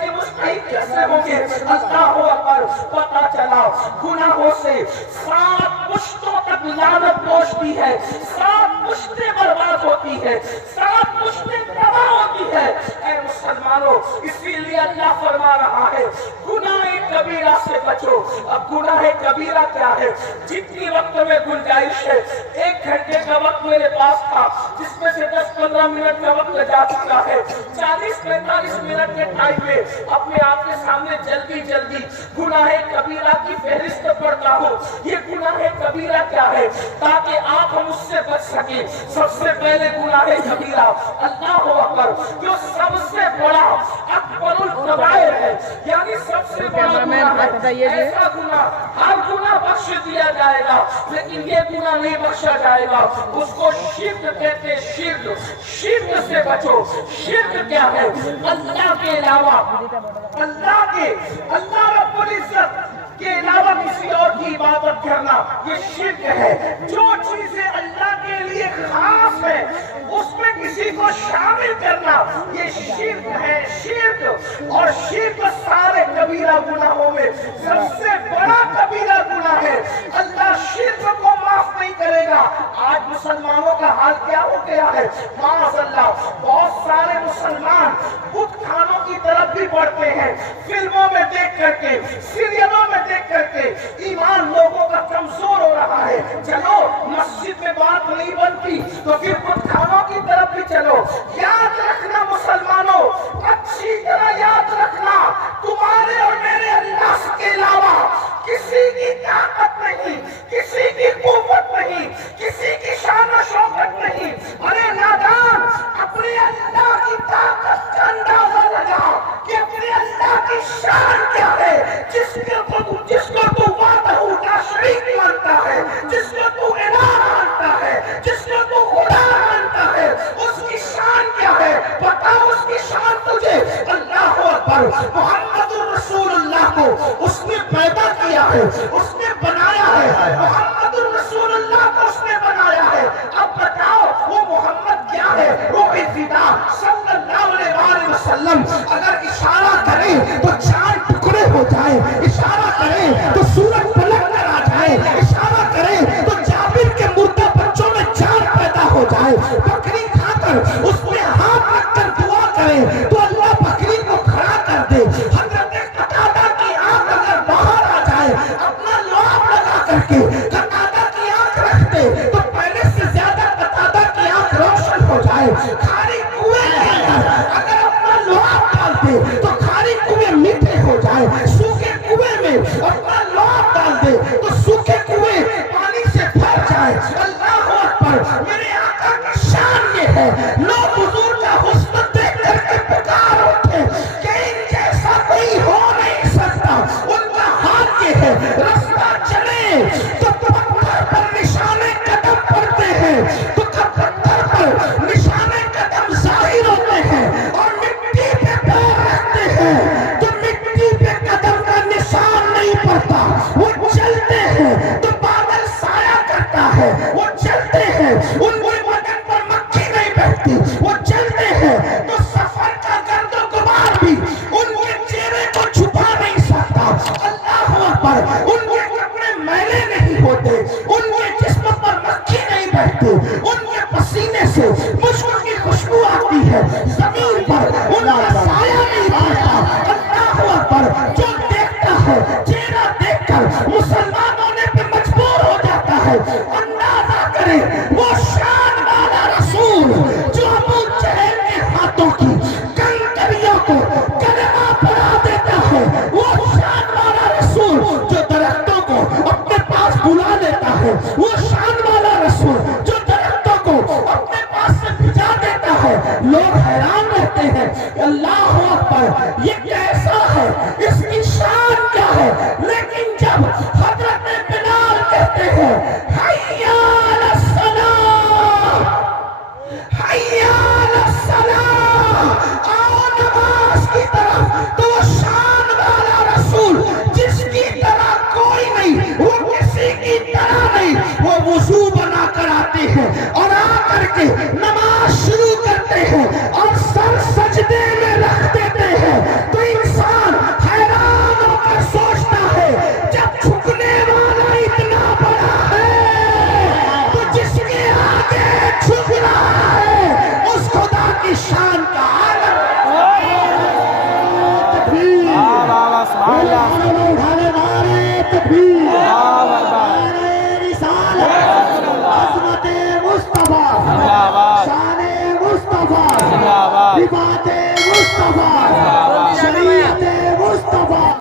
کے مستحق کیسے ہوں گے؟ اللہ اکبر. پتا چلا گناہوں سے 7 پشتوں تک لعنت پہنچتی ہے، 7 پشتیں برباد ہوتی ہے، 7 پشتیں تباہ ہوتی ہے. اے مسلمانوں، اسی لیے اللہ فرما رہا ہے گناہ کبیرہ سے بچو. اب گناہ کبیرہ کیا ہے؟ جتنی وقت میں گنجائش ہے، 1 گھنٹے کا وقت میرے پاس تھا جس میں سے 10-15 منٹ کا وقت جا چکا ہے. 40-45 منٹ کے ٹائم میں اپنے آپ کے سامنے جلدی جلدی گناہ کبیرہ کی فہرست پڑھتا ہوں. یہ گناہ کبیرہ کیا ہے تاکہ آپ ہم اس سے بچ سکیں. سب سے پہلے گناہ کبیرہ اللہ اکبر جو سب سے بڑا اکبر الکبائر ہے، یعنی سب سے بڑا گناہ ہے. ایسا گناہ، ہر گناہ بخش دیا جائے گا لیکن یہ گناہ نہیں بخشا جائے گا. اس کو شرک کہتے ہیں. شرک سے بچو. شرک کیا ہے؟ اللہ کے علاوہ اللہ رب العزت کے علاوہ کسی اور کی عبادت کرنا یہ شرک ہے. جو چیزیں اللہ کے لیے خاص ہے اس میں کسی کو شامل کرنا یہ شرک ہے. شرک، اور شرک سارے کبیرہ گناہوں میں سب سے بڑا کبیرہ گناہ ہے. اللہ شرک کو معاف نہیں کرے گا. آج مسلمانوں کا حال کیا ہو گیا ہے؟ معاذ اللہ بہت سارے مسلمان بت خانوں کی طرف بھی بڑھتے ہیں. فلموں میں دیکھ کر کے، سیریلوں میں دیکھ کر کے ایمان لوگوں کا کمزور ہو رہا ہے. چلو مسجد میں بات نہیں بنتی تو پھر بت خانوں کی طرف بھی چلو. یاد رکھنا مسلمانوں، اچھی طرح یاد رکھنا، تمہارے اور میرے اللہ کے علاوہ کسی کی طاقت نہیں، کسی کی قوت نہیں، کسی کی شان و شوکت نہیں. ارے نادان، اپنے اللہ کی طاقت کا اندازہ لگا کہ اپنے اللہ کی شان کیا ہے. جس کو تو وحدہ لا شریک مانتا ہے، جس کو تو الہ مانتا ہے، جس کو تو خدا مانتا ہے، اس کی شان کیا ہے؟ پتا اس کی شان تجھے؟ اللہ اکبر. محمد الرسول اللہ کو اس نے پیدا کیا ہے، اس نے بنایا ہے. محمد الرسول اللہ کو اس نے بنایا ہے. اب بتاؤ وہ محمد کیا ہے؟ روح فدا صلی اللہ علیہ وسلم اگر اشارہ کریں تو چاند ٹکڑے ہو جائے، اشارہ کریں تو سورج پلٹ کر آ جائے، اشارہ کریں تو جابر کے مردہ بچوں میں جان پیدا ہو جائے. بکری کھا کر اس میں ہاتھ رکھ کر دعا کریں تو اللہ بکری کو کھڑا کر دے. حضرت قتادہ کی آنکھ اگر باہر آ جائے، اپنا لعاب لگا کر کے قتادہ کی آنکھ رکھ دے تو پہلے سے زیادہ قتادہ کی آنکھ روشن ہو جائے. کھاری کنویں کے اندر اگر اپنا لعاب ڈال دے تو کھاری کنویں میٹھے ہو جائے. سوکھے کنویں میں اپنا لعاب ڈال دے تو سوکھے کنویں پانی سے بھر جائے. اللہ اکبر. میرے آقا کی شان یہ ہے، لوگ حضور کا حسن دیکھ کر کے پکار اٹھے کہ ان جیسا کوئی ہو نہیں سکتا. ان کا حال یہ ہے رستہ چلے تو پتھر پر نشانے قدم پڑتے ہیں، تو پتھر پر نشانے قدم ظاہر ہوتے ہیں، اور مٹی پہ پیر رکھتے ہیں تو مٹی پہ قدم کا نشان نہیں پڑتا. وہ چلتے ہیں تو بادل سایہ کرتا ہے، وہ چلتے ہیں ان کے بدن پر مکھی نہیں بیٹھتی، وہ چلتے ہیں تو سفر کا گرد و غبار بھی ان کے چہرے کو چھپا نہیں سکتا. اللہ اکبر. ان کے کپڑے میلے نہیں ہوتے، ان کے جسم پر مکھی نہیں بیٹھتی، ان کے پسینے سے مشک کی خوشبو آتی ہے، زمین پر ان کا سایہ نہیں پڑتا. اللہ اکبر. جو دیکھتا ہے چہرہ دیکھ کر مسلمان ہونے پہ مجبور ہو جاتا ہے. اندازہ کریں وہ شان والا رسول جو ابو جہل کے ہاتھوں کی کنکریوں کو کلمہ پڑھا دیتا ہے، وہ شان والا رسول جو درختوں کو اپنے پاس بلا لیتا ہے، وہ شان والا رسول جو درختوں کو اپنے پاس سے بھجا دیتا ہے. لوگ حیران رہتے ہیں اللہ اکبر یہ کیسا ہے، اس کی شان کیا ہے. لیکن جب حضرت بلال کہتے ہیں حی علی الصلاۃ، حی علی الصلاۃ، آؤ نماز کی طرف، تو وہ شان والا رسول جس کی طرح کوئی نہیں، وہ کسی کی طرح نہیں، وہ وضو بنا کر آتے ہیں اور آ کر کے نماز شروع کرتے ہیں اور سر سجدے میں رکھ دیتے ہیں. تو تکبیر، واہ واہ واہ، سبحان اللہ، اٹھانے نعرے تکبیر،